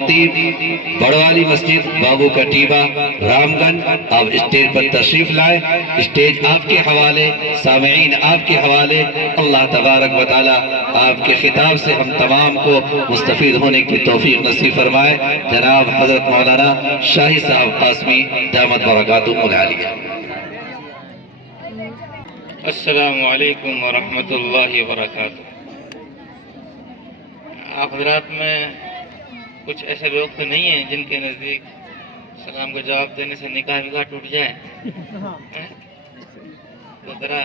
بڑوالی مسجد بابو کٹیبہ رام گنج آپ اسٹیج پر تشریف لائے. اسٹیج آپ کے حوالے، سامعین آپ کے حوالے. اللہ تبارک و تعالی آپ کے خطاب سے ہم تمام کو مستفید ہونے کی توفیق نصیب فرمائے. جناب حضرت مولانا شاہی صاحب قاسمی دامت برکاتہ العالیہ. السلام علیکم ورحمۃ اللہ وبرکاتہ. آپ حضرات میں کچھ ایسے لوگ تو نہیں ہیں جن کے نزدیک سلام کا جواب دینے سے نکاح ٹوٹ جائے؟ تو ذرا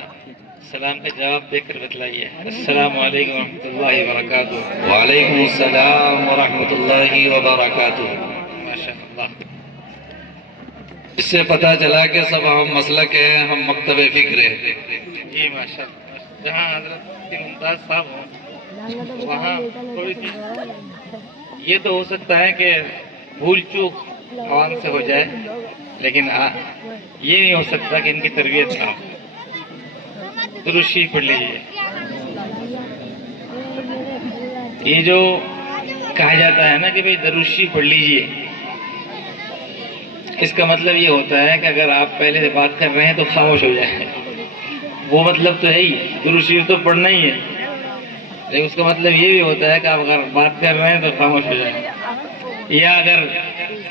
سلام کا جواب دے کر بتلائیے. السلام علیکم ورحمۃ اللہ وبرکاتہ. وعلیکم السلام ورحمۃ اللہ وبرکاتہ. ماشاء اللہ. اس سے پتہ چلا کہ سب ہم مسلک ہیں، ہم مکتب فکر ہیں. جی ماشاء اللہ. جہاں حضرت ممتاز صاحب ہوں وہاں تھوڑی سی یہ تو ہو سکتا ہے کہ بھول چوک عوام سے ہو جائے، لیکن یہ نہیں ہو سکتا کہ ان کی تربیت نہ ہو. درود شریف پڑھ لیجیے. یہ جو کہا جاتا ہے نا کہ بھئی درود شریف پڑھ لیجیے، اس کا مطلب یہ ہوتا ہے کہ اگر آپ پہلے سے بات کر رہے ہیں تو خاموش ہو جائیں. وہ مطلب تو ہے ہی، درود شریف تو پڑھنا ہی ہے، لیکن اس کا مطلب یہ بھی ہوتا ہے کہ آپ اگر بات کر رہے ہیں تو خاموش ہو جائیں. یا اگر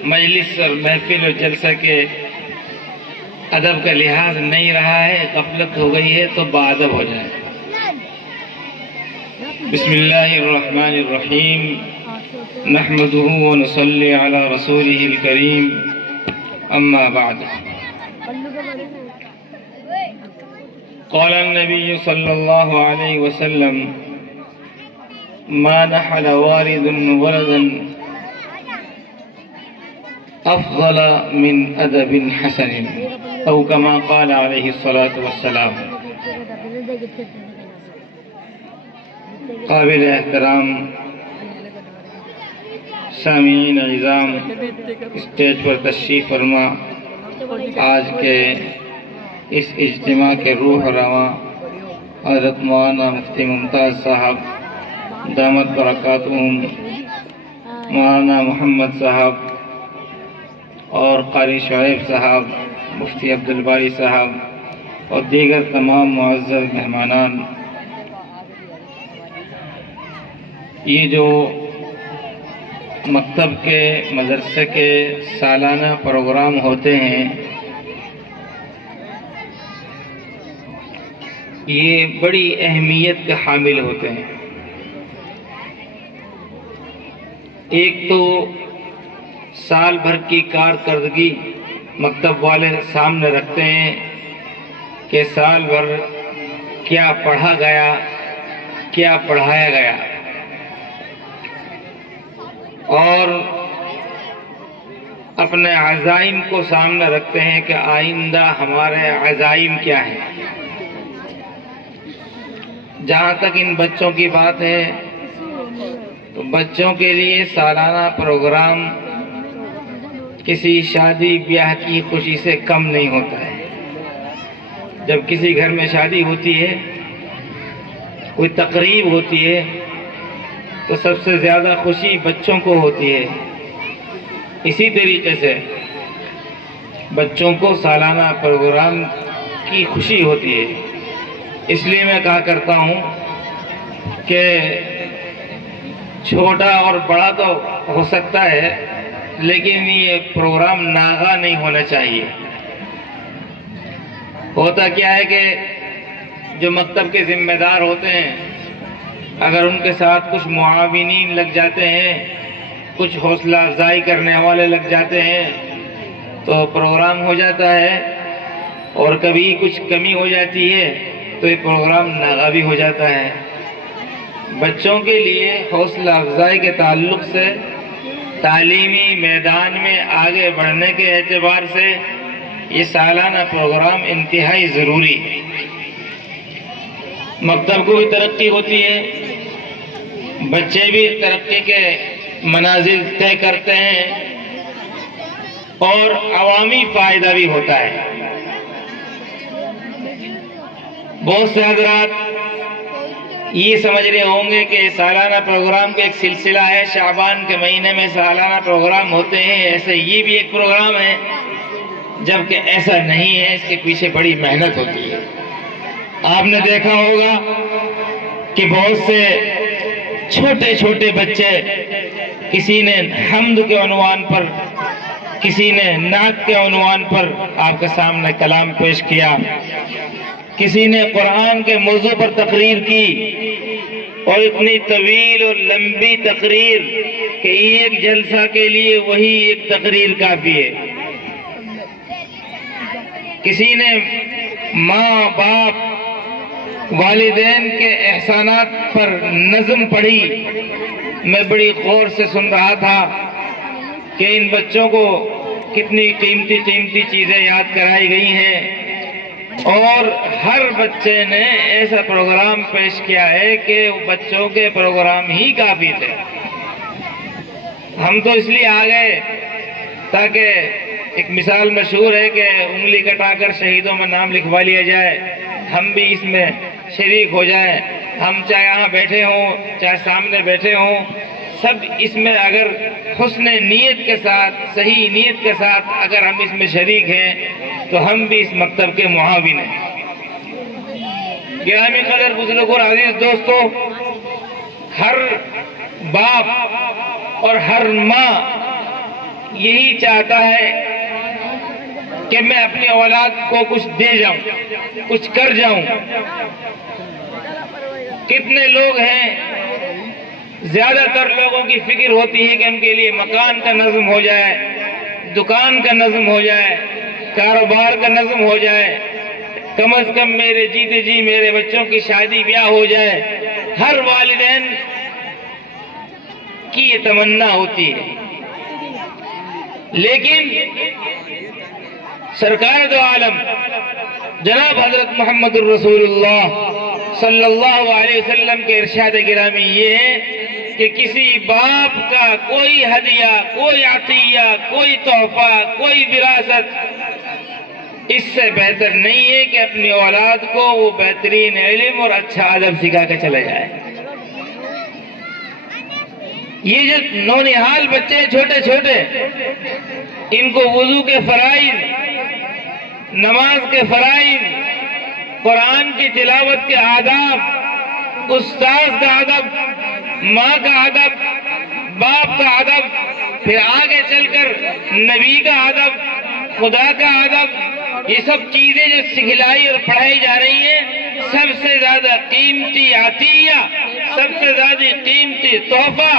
مجلس اور محفل اور جلسہ کے ادب کا لحاظ نہیں رہا ہے، غفلت ہو گئی ہے، تو باادب ہو جائیں. بسم اللہ الرحمن الرحیم. نحمده ونصلی علی رسوله الکریم. اما بعد. قال النبی صلی اللہ علیہ وسلم: ما نحل والد ولدا افضل من ادب حسن او كما قال علیہ الصلاة والسلام. قابل احترام سامعین عظام، اسٹیج پر تشریف فرما آج کے اس اجتماع کے روح رواں حضرت مولانا مفتی ممتاز صاحب دامت برکاتہم، مولانا محمد صاحب اور قاری شعیب صاحب، مفتی عبدالباری صاحب اور دیگر تمام معزز مہمانان. یہ جو مکتب کے مدرسے کے سالانہ پروگرام ہوتے ہیں، یہ بڑی اہمیت کے حامل ہوتے ہیں. ایک تو سال بھر کی کارکردگی مکتب والے سامنے رکھتے ہیں کہ سال بھر کیا پڑھا گیا، کیا پڑھایا گیا، اور اپنے عزائم کو سامنے رکھتے ہیں کہ آئندہ ہمارے عزائم کیا ہیں. جہاں تک ان بچوں کی بات ہے تو بچوں کے لیے سالانہ پروگرام کسی شادی بیاہ کی خوشی سے کم نہیں ہوتا ہے. جب کسی گھر میں شادی ہوتی ہے، کوئی تقریب ہوتی ہے، تو سب سے زیادہ خوشی بچوں کو ہوتی ہے. اسی طریقے سے بچوں کو سالانہ پروگرام کی خوشی ہوتی ہے. اس لیے میں کہا کرتا ہوں کہ چھوٹا اور بڑا تو ہو سکتا ہے، لیکن یہ پروگرام ناغا نہیں ہونا چاہیے. ہوتا کیا ہے کہ جو مکتب کے ذمہ دار ہوتے ہیں، اگر ان کے ساتھ کچھ معاونین لگ جاتے ہیں، کچھ حوصلہ افزائی کرنے والے لگ جاتے ہیں، تو پروگرام ہو جاتا ہے. اور کبھی کچھ کمی ہو جاتی ہے تو یہ پروگرام ناغا بھی ہو جاتا ہے. بچوں کے لیے حوصلہ افزائی کے تعلق سے تعلیمی میدان میں آگے بڑھنے کے اعتبار سے یہ سالانہ پروگرام انتہائی ضروری ہے. مکتب کو بھی ترقی ہوتی ہے، بچے بھی ترقی کے منازل طے کرتے ہیں، اور عوامی فائدہ بھی ہوتا ہے. بہت سے حضرات یہ سمجھ رہے ہوں گے کہ سالانہ پروگرام کا ایک سلسلہ ہے، شعبان کے مہینے میں سالانہ پروگرام ہوتے ہیں، ایسے یہ بھی ایک پروگرام ہے، جبکہ ایسا نہیں ہے، اس کے پیچھے بڑی محنت ہوتی ہے۔ آپ نے دیکھا ہوگا کہ بہت سے چھوٹے چھوٹے بچے، کسی نے حمد کے عنوان پر، کسی نے نعت کے عنوان پر آپ کے سامنے کلام پیش کیا، کسی نے قرآن کے موضوع پر تقریر کی، اور اتنی طویل اور لمبی تقریر کہ ایک جلسہ کے لیے وہی ایک تقریر کافی ہے۔ کسی نے ماں باپ والدین کے احسانات پر نظم پڑھی۔ میں بڑی غور سے سن رہا تھا کہ ان بچوں کو کتنی قیمتی قیمتی چیزیں یاد کرائی گئی ہیں، اور ہر بچے نے ایسا پروگرام پیش کیا ہے کہ بچوں کے پروگرام ہی کافی تھے۔ ہم تو اس لیے آ گئے تاکہ ایک مثال مشہور ہے کہ انگلی کٹا کر شہیدوں میں نام لکھوا لیا جائے، ہم بھی اس میں شریک ہو جائیں۔ ہم چاہے یہاں بیٹھے ہوں، چاہے سامنے بیٹھے ہوں، سب اس میں اگر حسن نیت کے ساتھ، صحیح نیت کے ساتھ اگر ہم اس میں شریک ہیں تو ہم بھی اس مکتب کے معاون ہیں۔ گرامی قدر بزرگ اور عزیز دوستو، ہر باپ اور ہر ماں یہی چاہتا ہے کہ میں اپنی اولاد کو کچھ دے جاؤں، کچھ کر جاؤں۔ کتنے لوگ ہیں، زیادہ تر لوگوں کی فکر ہوتی ہے کہ ان کے لیے مکان کا نظم ہو جائے، دکان کا نظم ہو جائے، کاروبار کا نظم ہو جائے، کم از کم میرے جیتے جی میرے بچوں کی شادی بیاہ ہو جائے۔ ہر والدین کی یہ تمنا ہوتی ہے، لیکن سرکار دو عالم جناب حضرت محمد الرسول اللہ صلی اللہ علیہ وسلم کے ارشاد گرامی یہ ہے کہ کسی باپ کا کوئی ہدیہ، کوئی عطیہ، کوئی تحفہ، کوئی وراثت اس سے بہتر نہیں ہے کہ اپنی اولاد کو وہ بہترین علم اور اچھا ادب سکھا کے چلے جائے۔ یہ جو نونہال بچے چھوٹے چھوٹے، ان کو وضو کے فرائض، نماز کے فرائض، قرآن کی تلاوت کے آداب، استاذ کا ادب، ماں کا ادب، باپ کا ادب، پھر آگے چل کر نبی کا ادب، خدا کا ادب، یہ سب چیزیں جو سکھلائی اور پڑھائی جا رہی ہیں، سب سے زیادہ قیمتی عطیہ، سب سے زیادہ قیمتی تحفہ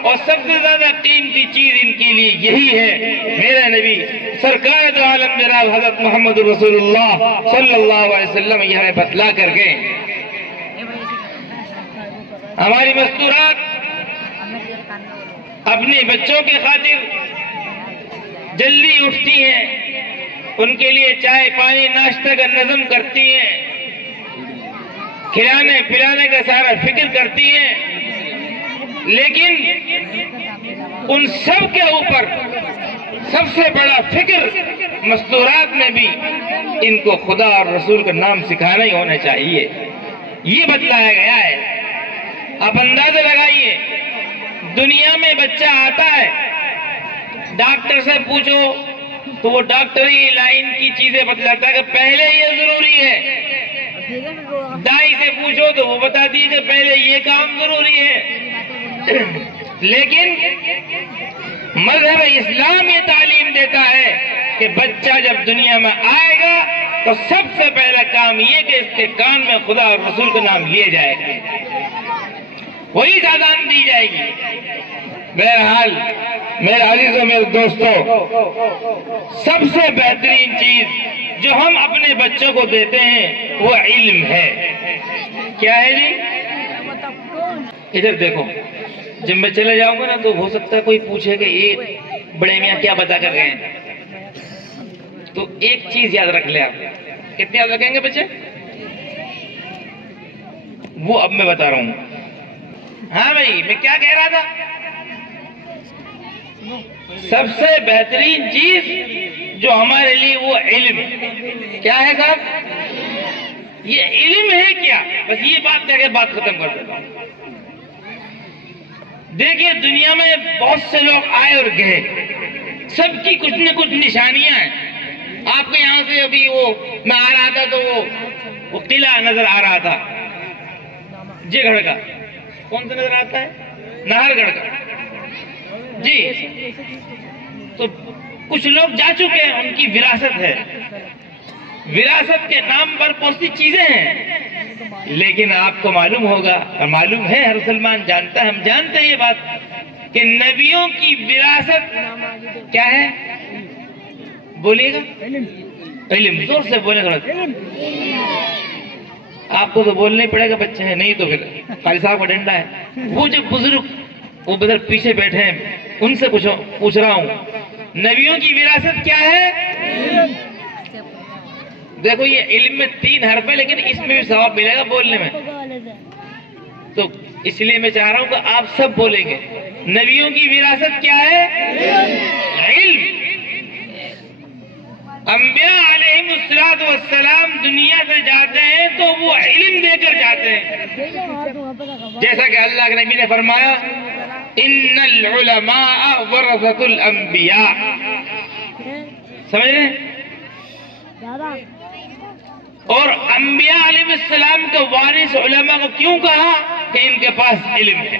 اور سب سے زیادہ قیمتی چیز ان کے لیے یہی ہے۔ میرا نبی سرکار دو عالم جناب حضرت محمد رسول اللہ صلی اللہ علیہ وسلم یہ ہمیں بتلا کر کے ہماری مستورات اپنے بچوں کے خاطر جلدی اٹھتی ہیں، ان کے لیے چائے پانی ناشتہ کا نظم کرتی ہیں، کھلانے پلانے کا سارا فکر کرتی ہیں، لیکن ان سب کے اوپر سب سے بڑا فکر مستورات میں بھی ان کو خدا اور رسول کا نام سکھانا ہی ہونا چاہیے، یہ بتلایا گیا ہے۔ آپ اندازہ لگائیے، دنیا میں بچہ آتا ہے، ڈاکٹر سے پوچھو تو وہ ڈاکٹری لائن کی چیزیں بتلاتا ہے کہ پہلے یہ ضروری ہے، دائی سے پوچھو تو وہ بتاتی ہے کہ پہلے یہ کام ضروری ہے، لیکن مذہب اسلام یہ تعلیم دیتا ہے کہ بچہ جب دنیا میں آئے گا تو سب سے پہلا کام یہ کہ اس کے کان میں خدا اور رسول کا نام لیے جائے گا، وہی اذان دی جائے گی۔ بہرحال میرے عزیزوں میرے دوستوں، سب سے بہترین چیز جو ہم اپنے بچوں کو دیتے ہیں وہ علم ہے۔ کیا ہے جی؟ ادھر دیکھو، جب میں چلے جاؤں گا نا تو ہو سکتا ہے کوئی پوچھے کہ یہ بڑے میاں کیا بتا کر گئے ہیں، تو ایک چیز یاد رکھ لیں آپ۔ کتنے یاد رکھیں گے بچے؟ وہ اب میں بتا رہا ہوں۔ ہاں بھائی، میں کیا کہہ رہا تھا؟ سب سے بہترین چیز جو ہمارے لیے وہ علم ہے۔ کیا ہے صاحب؟ یہ علم ہے کیا؟ بس یہ بات کہہ کے بات ختم کر دیتا ہوں۔ دیکھیے دنیا میں بہت سے لوگ آئے اور گئے، سب کی کچھ نہ کچھ نشانیاں ہیں۔ آپ کے یہاں سے ابھی میں آ رہا تھا تو وہ قلعہ نظر آ رہا تھا جے گڑھ کا، کون سا نظر آتا ہے؟ نہر گڑھ کا جی۔ تو کچھ لوگ جا چکے ہیں، ان کی وراثت ہے، وراثت کے نام پر بہت سی چیزیں ہیں، لیکن آپ کو معلوم ہوگا اور معلوم ہے، ہر مسلمان جانتا ہے، ہم جانتے ہیں یہ بات کہ نبیوں کی وراثت کیا ہے؟ بولیے گا علم، زور سے بولے گا۔ آپ کو تو بولنا ہی پڑے گا، بچے ہیں نہیں تو پھر قاری صاحب کا ڈنڈا ہے۔ وہ جو بزرگ وہ بدر پیچھے بیٹھے ہیں، ان سے پوچھ رہا ہوں، نبیوں کی وراثت کیا ہے؟ دیکھو یہ علم میں 3 حرف ہے، لیکن اس میں بھی ثواب ملے گا بولنے میں، تو اس لیے میں چاہ رہا ہوں کہ آپ سب بولیں گے۔ نبیوں کی وراثت کیا ہے؟ علم۔ انبیاء علیہم السلام دنیا سے جاتے ہیں تو وہ علم دے کر جاتے ہیں، جیسا کہ اللہ کے نبی نے فرمایا ان العلماء ورثۃ الانبیاء، سمجھ رہے ہیں؟ اور انبیاء علیہ السلام کے وارث علماء کو کیوں کہا؟ کہ ان کے پاس علم ہے۔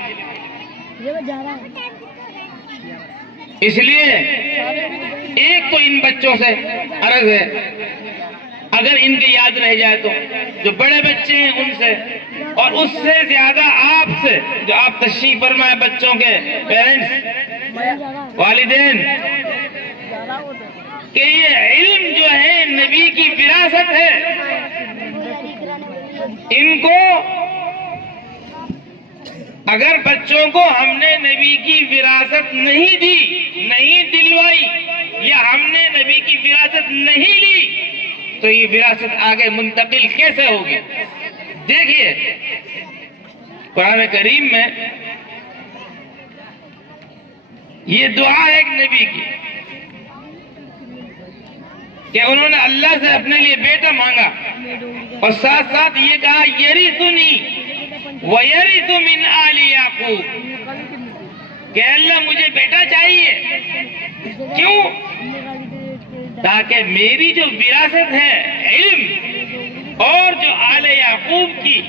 اس لیے ایک تو ان بچوں سے عرض ہے، اگر ان کے یاد رہ جائے تو جو بڑے بچے ہیں ان سے، اور اس سے زیادہ آپ سے جو آپ تشریف فرمائے، بچوں کے پیرنٹس، والدین، کہ یہ علم جو ہے نبی کی وراثت ہے، ان کو اگر بچوں کو ہم نے نبی کی وراثت نہیں دی، نہیں دلوائی، یا ہم نے نبی کی وراثت نہیں لی، تو یہ وراثت آگے منتقل کیسے ہوگی؟ دیکھیے قرآن کریم میں یہ دعا ہے ایک نبی کی کہ انہوں نے اللہ سے اپنے لیے بیٹا مانگا، اور ساتھ ساتھ یہ کہا یرثنی ویرث من آل یعقوب، کہ اللہ مجھے بیٹا چاہیے، کیوں؟ تاکہ میری جو وراثت ہے علم، اور جو آل یعقوب کی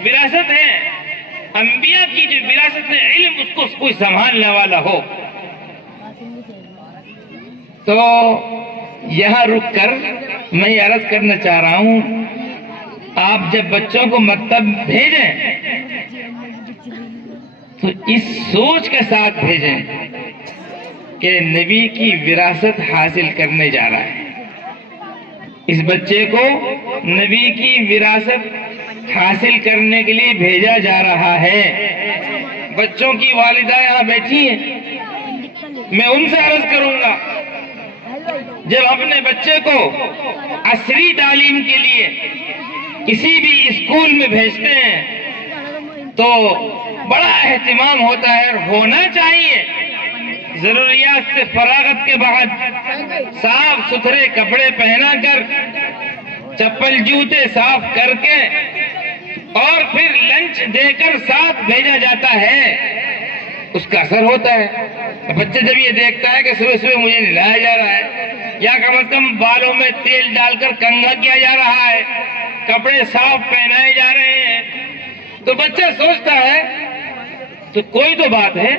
وراثت ہے، انبیاء کی جو وراثت ہے علم، اس کو کوئی سنبھالنے والا ہو۔ تو یہاں رک کر میں یہ عرض کرنا چاہ رہا ہوں، آپ جب بچوں کو مکتب بھیجیں تو اس سوچ کے ساتھ بھیجیں کہ نبی کی وراثت حاصل کرنے جا رہا ہے، اس بچے کو نبی کی وراثت حاصل کرنے کے لیے بھیجا جا رہا ہے۔ بچوں کی والدہ یہاں بیٹھی ہیں، میں ان سے عرض کروں گا، جب اپنے بچے کو عصری تعلیم کے لیے کسی بھی اسکول میں بھیجتے ہیں تو بڑا اہتمام ہوتا ہے، اور ہونا چاہیے۔ ضروریات سے فراغت کے بعد صاف ستھرے کپڑے پہنا کر، چپل جوتے صاف کر کے، اور پھر لنچ دے کر ساتھ بھیجا جاتا ہے، اس کا اثر ہوتا ہے۔ بچے جب یہ دیکھتا ہے کہ صبح صبح مجھے نہلایا جا رہا ہے، یا کم از کم بالوں میں تیل ڈال کر کنگھا کیا جا رہا ہے، کپڑے صاف پہنائے جا رہے ہیں، تو بچہ سوچتا ہے تو کوئی تو بات ہے،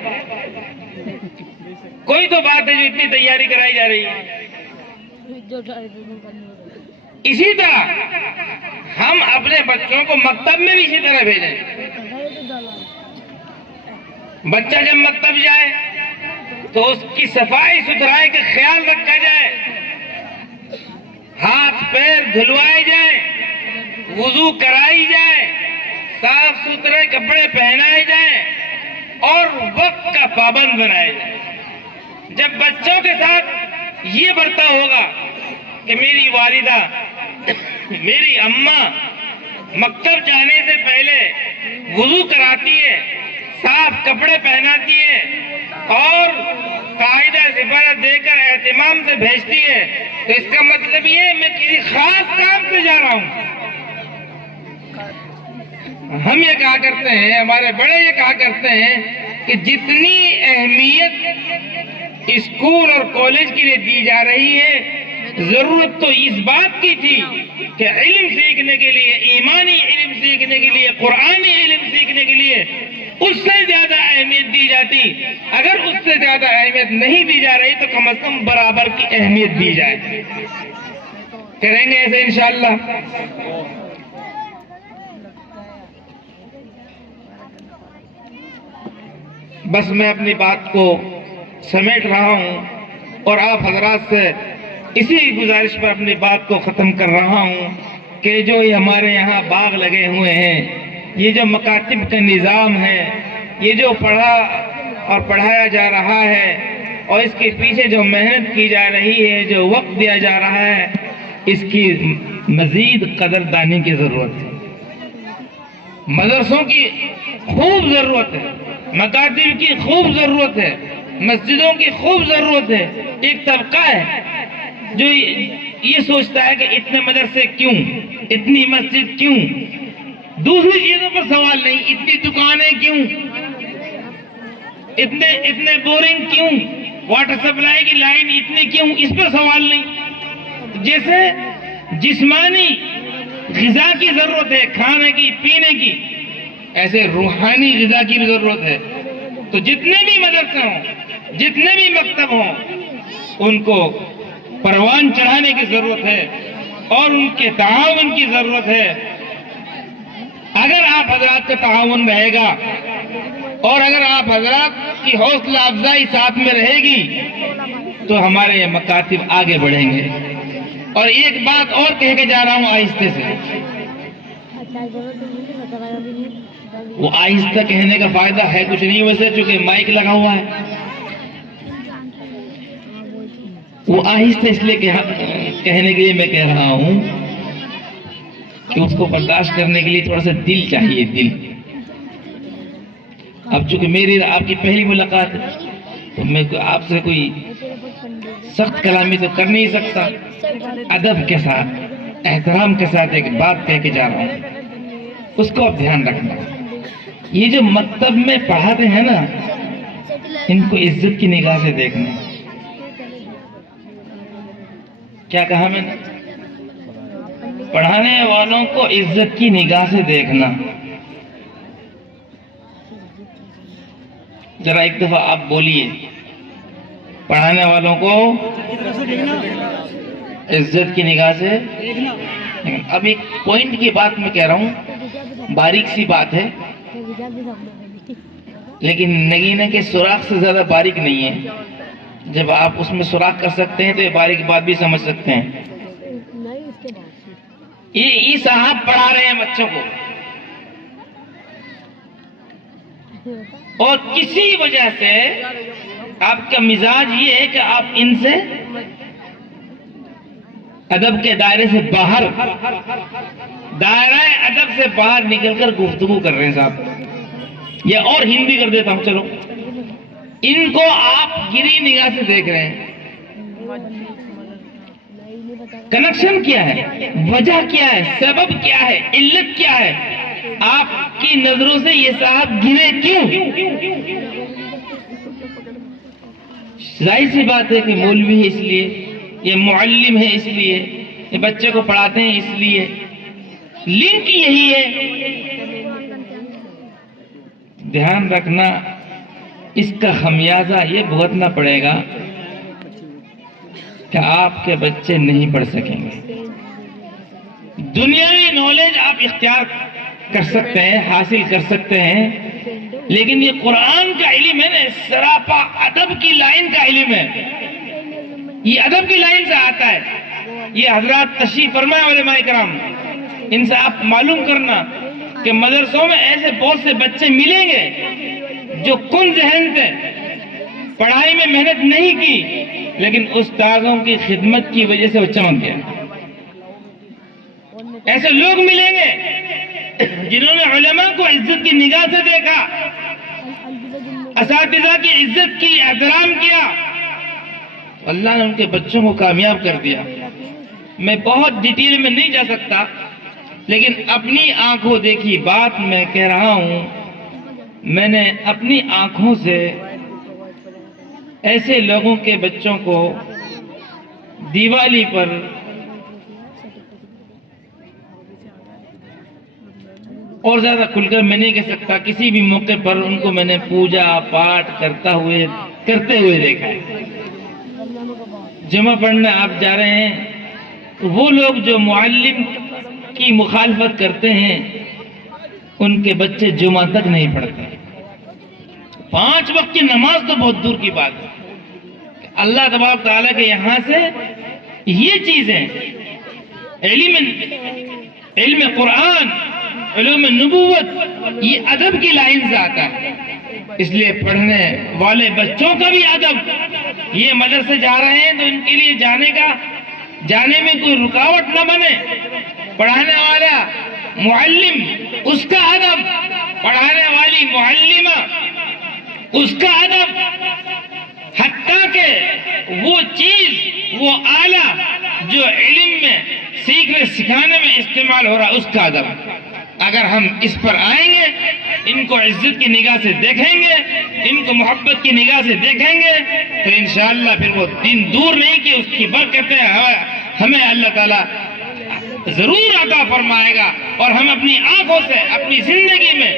کوئی تو بات ہے جو اتنی تیاری کرائی جا رہی ہے۔ اسی طرح ہم اپنے بچوں کو مکتب میں بھی اسی طرح بھیجیں۔ بچہ جب مکتب جائے تو اس کی صفائی ستھرائی کا خیال رکھا جائے، ہاتھ پیر دھلوائے جائیں، وضو کرائی جائے، صاف ستھرے کپڑے پہنائے جائیں، اور وقت کا پابند بنائے جائے۔ جب بچوں کے ساتھ یہ برتاؤ ہوگا کہ میری والدہ، میری اماں مکتب جانے سے پہلے وضو کراتی ہے، صاف کپڑے پہناتی ہے، اور قاعدہ سفارت دے کر اہتمام سے بھیجتی ہے، تو اس کا مطلب یہ ہے میں کسی خاص کام سے جا رہا ہوں۔ ہم یہ کہا کرتے ہیں، ہمارے بڑے یہ کہا کرتے ہیں کہ جتنی اہمیت اسکول اور کالج کے لیے دی جا رہی ہے، ضرورت تو اس بات کی تھی کہ علم سیکھنے کے لیے، ایمانی علم سیکھنے کے لیے، قرآنی علم سیکھنے کے لیے اس سے زیادہ اہمیت دی جاتی۔ اگر اس سے زیادہ اہمیت نہیں دی جا رہی تو کم از کم برابر کی اہمیت دی جائے۔ کریں گے ایسے انشاءاللہ؟ بس میں اپنی بات کو سمیٹ رہا ہوں اور آپ حضرات سے اسی گزارش پر اپنی بات کو ختم کر رہا ہوں کہ جو یہ ہمارے یہاں باغ لگے ہوئے ہیں، یہ جو مکاتب کا نظام ہے، یہ جو پڑھا اور پڑھایا جا رہا ہے اور اس کے پیچھے جو محنت کی جا رہی ہے، جو وقت دیا جا رہا ہے، اس کی مزید قدردانی کی ضرورت ہے۔ مدرسوں کی خوب ضرورت ہے، مکاتب کی خوب ضرورت ہے، مسجدوں کی خوب ضرورت ہے۔ ایک طبقہ ہے جو یہ سوچتا ہے کہ اتنے مدرسے کیوں، اتنی مسجد کیوں، دوسری چیزوں پر سوال نہیں، اتنی دکانیں کیوں، اتنے بورنگ کیوں، واٹر سپلائی کی لائن اتنی کیوں، اس پر سوال نہیں۔ جیسے جسمانی غذا کی ضرورت ہے، کھانے کی، پینے کی، ایسے روحانی غذا کی بھی ضرورت ہے۔ تو جتنے بھی مدرسے ہوں، جتنے بھی مکتب ہوں، ان کو پروان چڑھانے کی ضرورت ہے اور ان کے تعاون کی ضرورت ہے۔ اگر آپ حضرات کا تعاون رہے گا اور اگر آپ حضرات کی حوصلہ افزائی ساتھ میں رہے گی تو ہمارے یہ مکاتب آگے بڑھیں گے۔ اور ایک بات اور کہہ کے جا رہا ہوں آہستہ سے، وہ آہستہ کہنے کا فائدہ ہے کچھ نہیں ویسے، چونکہ مائک لگا ہوا ہے۔ وہ آہستہ اس لیے کہنے کے لیے میں کہہ رہا ہوں کہ اس کو برداشت کرنے کے لیے تھوڑا سا دل چاہیے، دل۔ اب چونکہ میری آپ کی پہلی ملاقات ہے تو میں آپ سے کوئی سخت کلامی تو کر نہیں سکتا، ادب کے ساتھ، احترام کے ساتھ ایک بات کہہ کے جا رہا ہوں، اس کو اب دھیان رکھنا۔ یہ جو مکتب میں پڑھاتے ہیں نا، ان کو عزت کی نگاہ سے دیکھنا۔ کیا کہا میں نے؟ پڑھانے والوں کو عزت کی نگاہ سے دیکھنا۔ ذرا ایک دفعہ آپ بولیے، پڑھانے والوں کو عزت کی نگاہ سے۔ اب ایک پوائنٹ کی بات میں کہہ رہا ہوں، باریک سی بات ہے لیکن نگینے کے سوراخ سے زیادہ باریک نہیں ہے۔ جب آپ اس میں سوراخ کر سکتے ہیں تو یہ باریک بات بھی سمجھ سکتے ہیں۔ یہ صاحب پڑھا رہے ہیں بچوں کو اور کسی وجہ سے آپ کا مزاج یہ ہے کہ آپ ان سے ادب کے دائرے سے باہر، دائرہ ادب سے باہر نکل کر گفتگو کر رہے ہیں صاحب، یا اور ہندی کر دیتا ہوں، چلو ان کو آپ گری نگاہ سے دیکھ رہے ہیں۔ کنیکشن کیا ہے، وجہ کیا ہے، سبب کیا ہے، علت کیا ہے؟ آپ کی نظروں سے یہ صاحب گرے کیوں؟ ظاہر سی بات ہے کہ مولوی ہے اس لیے، یہ معلم ہے اس لیے، یہ بچے کو پڑھاتے ہیں اس لیے، لنک یہی ہے۔ دھیان رکھنا، اس کا خمیازہ یہ بھگتنا پڑے گا کہ آپ کے بچے نہیں پڑھ سکیں گے۔ دنیاوی نالج آپ اختیار کر سکتے ہیں، حاصل کر سکتے ہیں، لیکن یہ قرآن کا علم ہے نا، سراپا ادب کی لائن کا علم ہے، یہ ادب کی لائن سے آتا ہے۔ یہ حضرات تشریف فرمائے علماء کرام، ان سے آپ معلوم کرنا کہ مدرسوں میں ایسے بہت سے بچے ملیں گے جو کن ذہن تھے، پڑھائی میں محنت نہیں کی، لیکن استاذوں کی خدمت کی وجہ سے وہ چمک گیا۔ ایسے لوگ ملیں گے جنہوں نے علماء کو عزت کی نگاہ سے دیکھا، اساتذہ کی عزت کی، احترام کیا، اللہ نے ان کے بچوں کو کامیاب کر دیا۔ میں بہت ڈیٹیل میں نہیں جا سکتا، لیکن اپنی آنکھوں دیکھی بات میں کہہ رہا ہوں، میں نے اپنی آنکھوں سے ایسے لوگوں کے بچوں کو دیوالی پر اور زیادہ کھل کر میں نہیں کہہ سکتا، کسی بھی موقع پر ان کو میں نے پوجا پاٹ کرتے ہوئے دیکھا ہے۔ جمعہ پڑھنے آپ جا رہے ہیں تو وہ لوگ جو معلم کی مخالفت کرتے ہیں ان کے بچے جمعہ تک نہیں پڑھتے۔ 5 وقت کی نماز تو بہت دور کی بات ہے۔ اللہ تبارک تعالیٰ کے یہاں سے یہ چیزیں علم قرآن، علوم نبوت، یہ ادب کی لائن سے آتا ہے۔ اس لیے پڑھنے والے بچوں کا بھی ادب، یہ مدرسے جا رہے ہیں تو ان کے لیے جانے میں کوئی رکاوٹ نہ بنے۔ پڑھانے والا معلم اس کا ادب، پڑھانے والی معلمہ اس کا ادب، حتیٰ کہ وہ چیز، وہ آلہ جو علم میں سیکھنے سکھانے میں استعمال ہو رہا ہے اس کا ادب۔ اگر ہم اس پر آئیں گے، ان کو عزت کی نگاہ سے دیکھیں گے، ان کو محبت کی نگاہ سے دیکھیں گے تو انشاءاللہ پھر وہ دن دور نہیں کہ اس کی برکتیں ہمیں اللہ تعالیٰ ضرور عطا فرمائے گا، اور ہم اپنی آنکھوں سے اپنی زندگی میں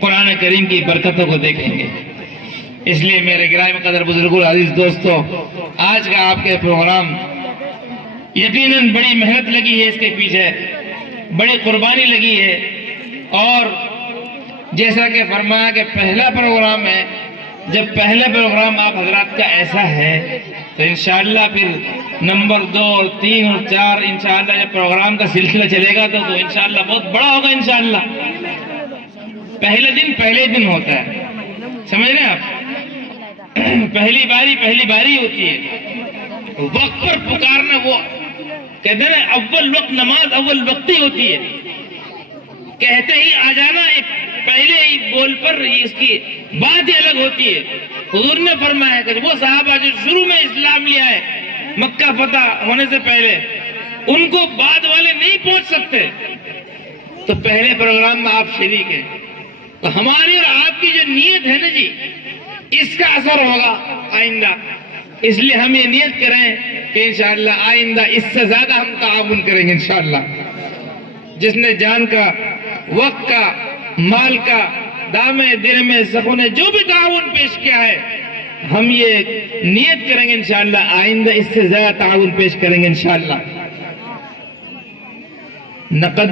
قرآن کریم کی برکتوں کو دیکھیں گے۔ اس لیے میرے گرامی قدر بزرگوں عزیز دوستو، آج کا آپ کے پروگرام یقیناً بڑی محنت لگی ہے، اس کے پیچھے بڑی قربانی لگی ہے، اور جیسا کہ فرمایا کہ پہلا پروگرام ہے، جب پہلا پروگرام آپ حضرات کا ایسا ہے تو انشاءاللہ پھر نمبر 2 اور 3 اور 4 انشاءاللہ جب پروگرام کا سلسلہ چلے گا تو انشاءاللہ بہت بڑا ہوگا انشاءاللہ۔ پہلے دن ہوتا ہے، سمجھ رہے ہیں آپ؟ پہلی باری ہوتی ہے، وقت پر پکارنا، وہ کہتے ہیں اول وقت نماز اول وقتی ہوتی ہے، کہتے ہی آ جانا ایک پہلے ہی بول پر اس کی بات ہی الگ ہوتی ہے۔ حضور نے فرمایا کہ وہ صحابہ جو شروع میں اسلام لیا ہے مکہ فتح ہونے سے پہلے، ان کو بعد والے نہیں پہنچ سکتے، تو پہلے پروگرام میں آپ شریک ہیں، تو ہماری اور آپ کی جو نیت ہے نا جی، اس کا اثر ہوگا آئندہ۔ اس لیے ہم یہ نیت کریں کہ انشاءاللہ آئندہ اس سے زیادہ ہم تعاون کریں گے انشاءاللہ۔ جس نے جان کا، وقت کا، مال کا، دامے دل میں سخن نے جو بھی تعاون پیش کیا ہے، ہم یہ نیت کریں گے انشاءاللہ آئندہ اس سے زیادہ تعاون پیش کریں گے انشاءاللہ۔ نقد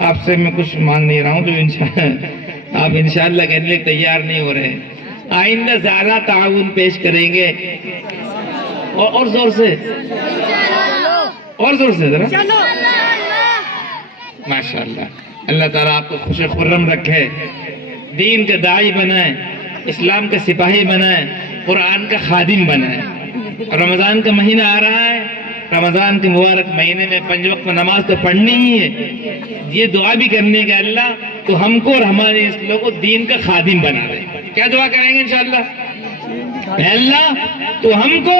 آپ سے میں کچھ مانگ نہیں رہا ہوں، تو آپ انشاءاللہ کہنے لئے تیار نہیں ہو رہے، آئندہ زیادہ تعاون پیش کریں گے، اور زور سے ذرا ماشاءاللہ۔ اللہ تعالیٰ آپ کو خوش خرم رکھے، دین کا داعی بنائے، اسلام کا سپاہی بنائے، قرآن کا خادم بنائے۔ رمضان کا مہینہ آ رہا ہے، رمضان کے مبارک مہینے میں 5 وقت نماز تو پڑھنی ہی ہے، یہ دعا بھی کرنے کا اللہ تو ہم کو اور ہمارے نسلوں کو دین کا خادم بنا دے۔ کیا دعا کریں گے انشاءاللہ؟ اے اللہ تو ہم کو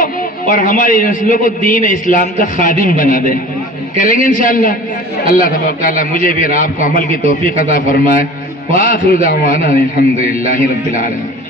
اور ہماری نسلوں کو دین اسلام کا خادم بنا دے، کریں گے انشاءاللہ۔ اللہ تبارک تعالیٰ مجھے بھی اور آپ کو عمل کی توفیق عطا فرمائے۔ وآخر دعوانا الحمدللہ رب العالمین۔